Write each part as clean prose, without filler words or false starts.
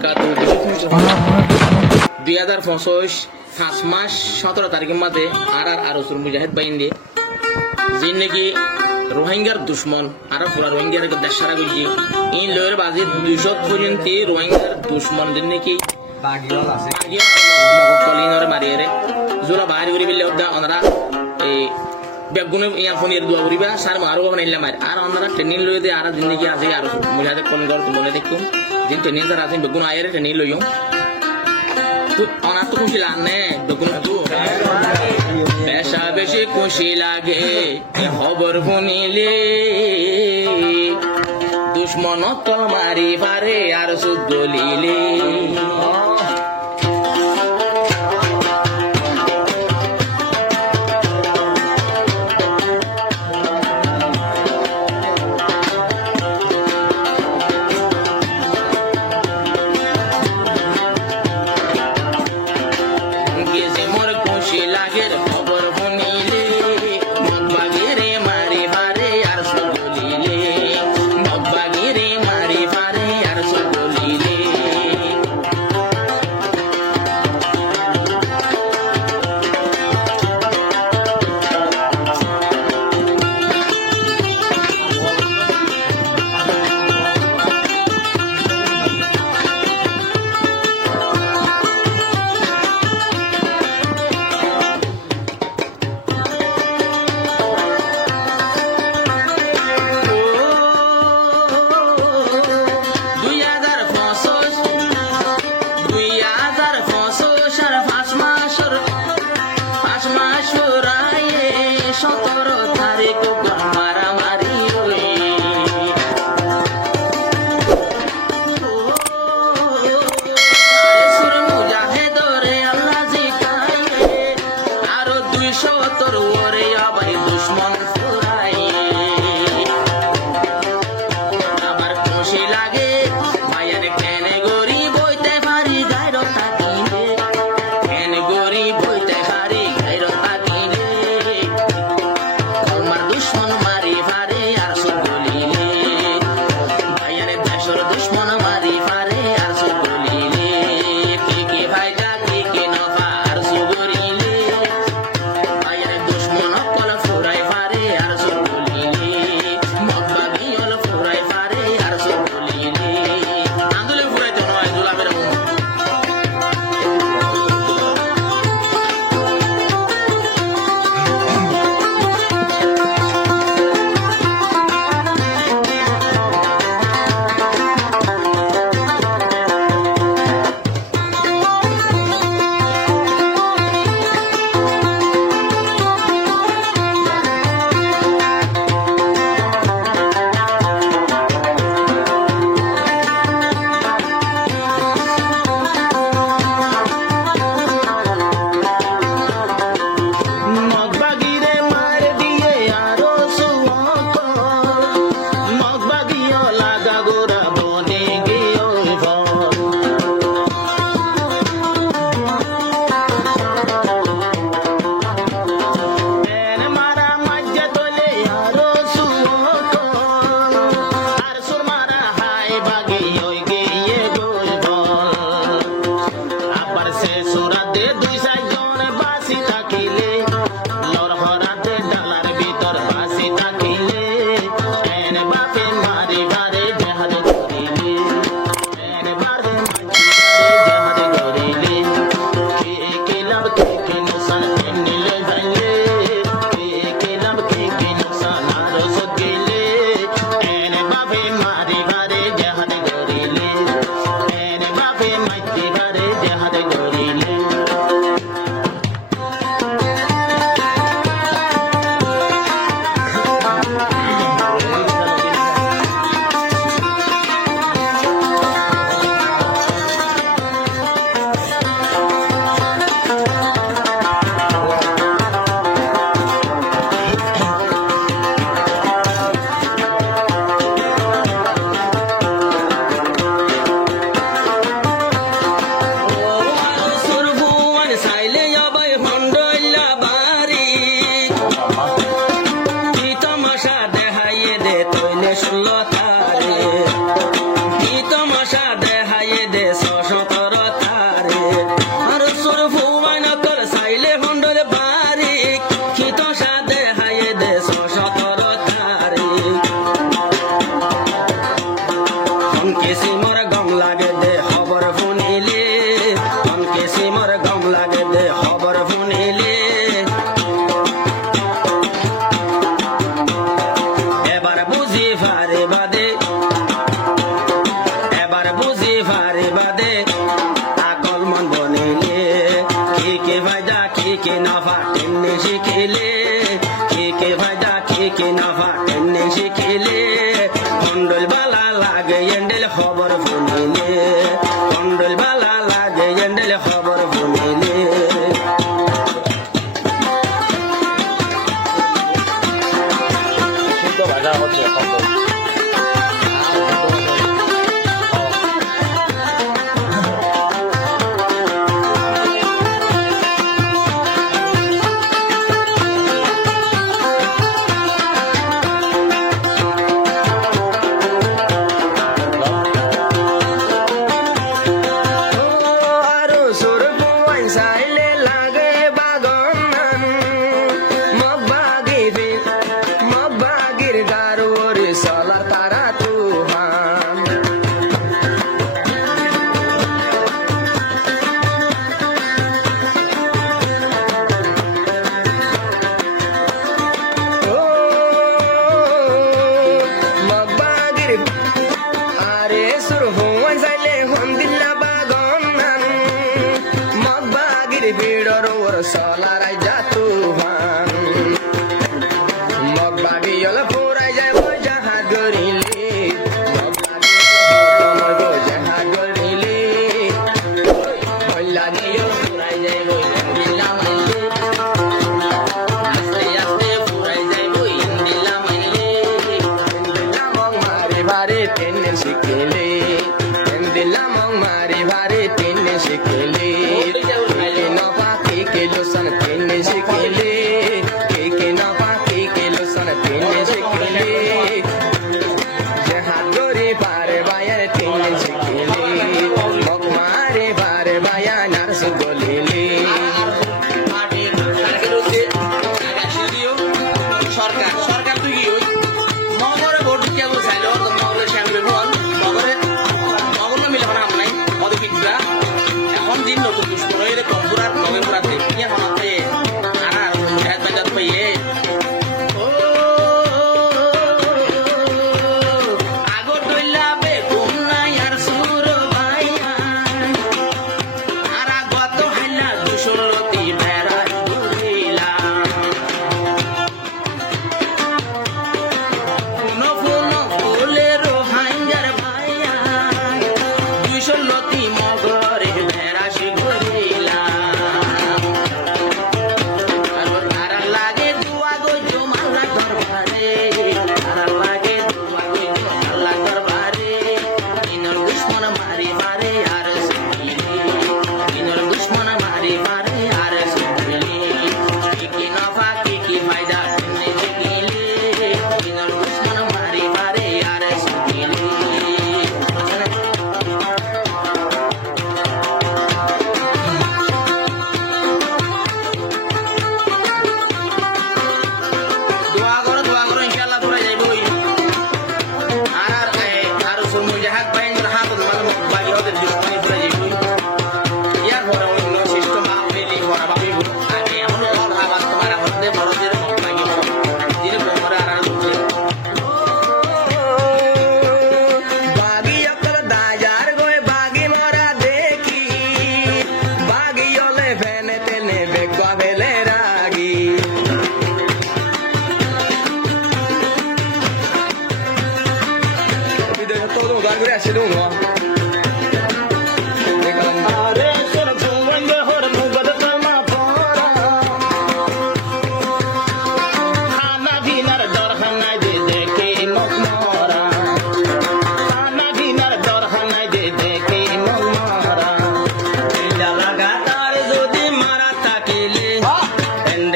2025 5 মাস 17 তারিখের মাঝে আর রসুল মুজাহিদ বাহিনী যে নাকি রোহিঙ্গার দুশ্মন আর পুরা রোহিঙ্গার দেশ সারা করছি এই লয়ের বাজি 200 পর্যন্ত রোহিঙ্গার দুশ্মন যে নাকি কলিনরে মারিয়ে জোলা বাহারি করি বিলে ওনারা এই বেগুনে ইয়ার ফোনের দোয়া করিবা সার মারো বানাইলাম আর ওনারা ট্রেনিং লয়ে দে আর দিন নাকি আছে আর মুজাহিদ কোন ঘর মনে দেখুন যে ট্রেনিং তার আছে বেগুন আয়ের ট্রেনিং লইও অনার তো খুশি লাগে বেগুন পেশা বেশি খুশি লাগে খবর শুনিলে দুশ্মন তল মারি পারে আর সুদ গলিলে বারে বাদে আকল মন বনিলে কি ফায়দা কি নাফা তেমনি শিখিলে কি ফায়দা কি নাফা তেমনি শিখিলে কন্ডল বালা লাগে এন্ডেল খবর শুনিলে কন্ডল বালা লাগে এন্ডেল খবর শুনিলে ভাষা হচ্ছে Solar jatuhan Magbagi yola purai jai jahat gorili Magbagi yola jahat gorili Hollani yola purai jai indila maile Aste aste purai jai indila maile Indila mong mari bari tenne sikile Indila mong mari bari tenne sikile Losan tenne sikile ke na pa ke losan tenne sikile jahat gori pare baya tenne sikile mok mare pare baya nars golile সরকার তুই কি ওই মগরে vote দিতে গো চাইলো তো মগরে শ্যামলে বল মগরে মগরে মিলে না আমলাই অধিকিতরা এখন দিন নতুন দুষ্কর এর কম্পুরার নভেম্বরাতে কি হনাতে আনা মুজাহিদ বাজার পাইয়ে ও আগো দইলা বে গুমনা ইয়ার সুর ভাইয়া আর আগত হাইলা দুশলতি বেড়া দুইলা ফুনো ফুনো ফুলের হাইঙ্গার ভাইয়া দুশলতি মগরে বেড়া শিগরিলা আর লাগে দুয়া গো জমালা দরবারে আর লাগে দুয়া গো জমালা দরবারে ইনর দুশ্মন মারি মারে আর সুকিলে ইনর দুশ্মন মারি মারে আর সুকিলে কি নফা কি ফায়দা তেমনি শিখিলে ইনর দুশ্মন মারি মারে আর সুকিলে দোয়া করো ইনশাআল্লাহ তোরা যাইবই আর মুজাহিদ বাইন হাত মানে বাকি হতে দুশ্মনী তোরা যাইবই ইয়ার পরে অন্য শিষ্ট মা পেলি বড় ভাবি আগে এমন অল আবার তোমার হতে বড়দের বাকি দিন তোমরা আর দুজে বাগি অকল দাজার গয় বাগি মরা দেখি বাগি অলে ফেনে তেনে বেগবা বেলে রাগি Video todo lugar gracias dong Are sir bhuvan hor mugad kama pora Khana dinar dar khana de dekhe mokmara Khana dinar dar khana de dekhe mokmara Ella lagatar jodi mara takile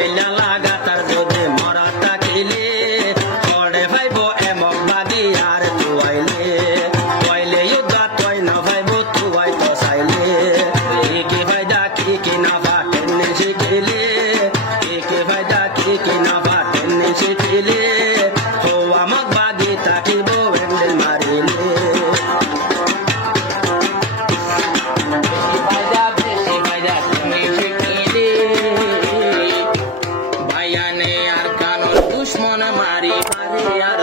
Ella lagatar jodi mara takile Kode phaibo emok badi ar tuaile Toile yuddha toy na phaibo tuai to saile Ki faida ki nafa tenne shikile Ki faida ki nafa tenne shikile Hoa mak badi takibo endel marile বেশি ফায়দা তুমি শিখিলে ভাইয়ানে আর কানোর দুশ্মন মারি মারে আর